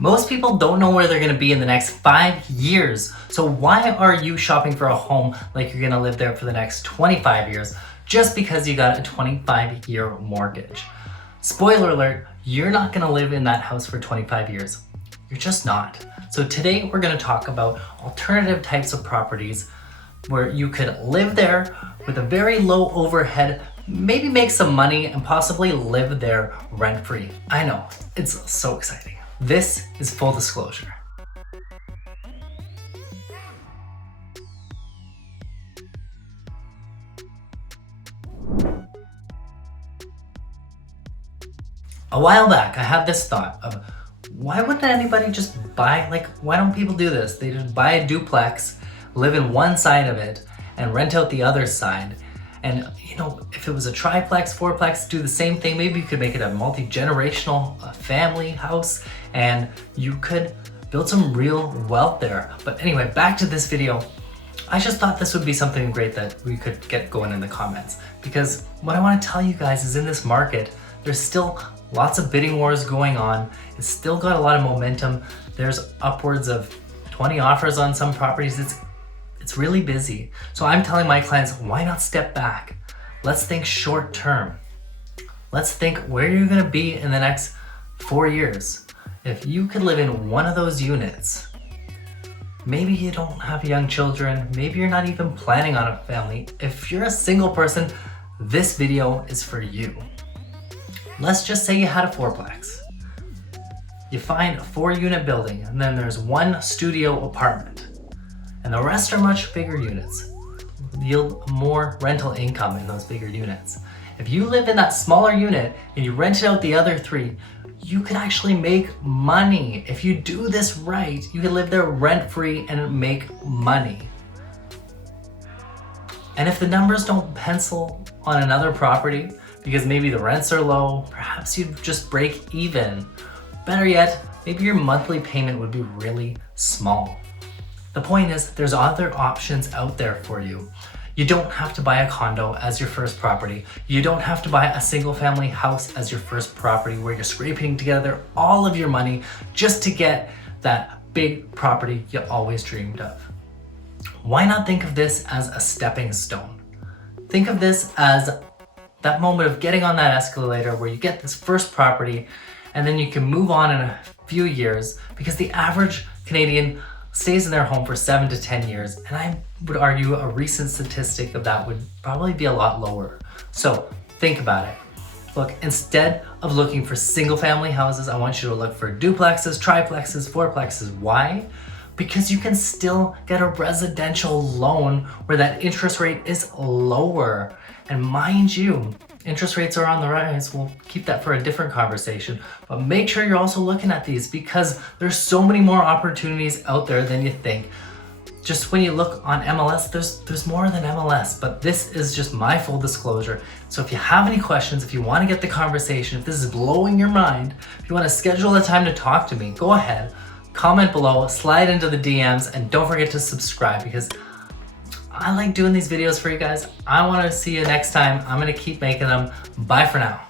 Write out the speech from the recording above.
Most people don't know where they're gonna be in the next 5 years. So why are you shopping for a home like you're gonna live there for the next 25 years just because you got a 25-year mortgage? Spoiler alert, you're not gonna live in that house for 25 years. You're just not. So today we're gonna talk about alternative types of properties where you could live there with a very low overhead, maybe make some money and possibly live there rent-free. I know, it's so exciting. This is Full Disclosure. A while back, I had this thought of why wouldn't anybody just buy, why don't people do this? They just buy a duplex, live in one side of it, and rent out the other side. And if it was a triplex, fourplex, do the same thing. Maybe you could make it a multi-generational family house and you could build some real wealth there. But anyway, back to this video. I just thought this would be something great that we could get going in the comments, because what I want to tell you guys is in this market, there's still lots of bidding wars going on. It's still got a lot of momentum. There's upwards of 20 offers on some properties. It's really busy. So I'm telling my clients, why not step back? Let's think short term. Let's think where you're gonna be in the next 4 years. If you could live in one of those units, maybe you don't have young children, maybe you're not even planning on a family. If you're a single person, this video is for you. Let's just say you had a fourplex. You find a 4-unit building and then there's one studio apartment. And the rest are much bigger units, yield more rental income in those bigger units. If you live in that smaller unit and you rent out the other 3, you can actually make money. If you do this right, you can live there rent-free and make money. And if the numbers don't pencil on another property, because maybe the rents are low, perhaps you just break even. Better yet, maybe your monthly payment would be really small. The point is, there's other options out there for you. You don't have to buy a condo as your first property. You don't have to buy a single family house as your first property where you're scraping together all of your money just to get that big property you always dreamed of. Why not think of this as a stepping stone? Think of this as that moment of getting on that escalator where you get this first property and then you can move on in a few years, because the average Canadian stays in their home for 7 to 10 years. And I would argue a recent statistic of that would probably be a lot lower. So think about it. Look, instead of looking for single family houses, I want you to look for duplexes, triplexes, fourplexes. Why? Because you can still get a residential loan where that interest rate is lower. And mind you, interest rates are on the rise. We'll keep that for a different conversation, but make sure you're also looking at these, because there's so many more opportunities out there than you think. Just when you look on MLS, there's more than MLS, but this is just my full disclosure. So if you have any questions, if you want to get the conversation, if this is blowing your mind, if you want to schedule a time to talk to me, go ahead, comment below, slide into the DMs, and don't forget to subscribe, because I like doing these videos for you guys. I want to see you next time. I'm going to keep making them. Bye for now.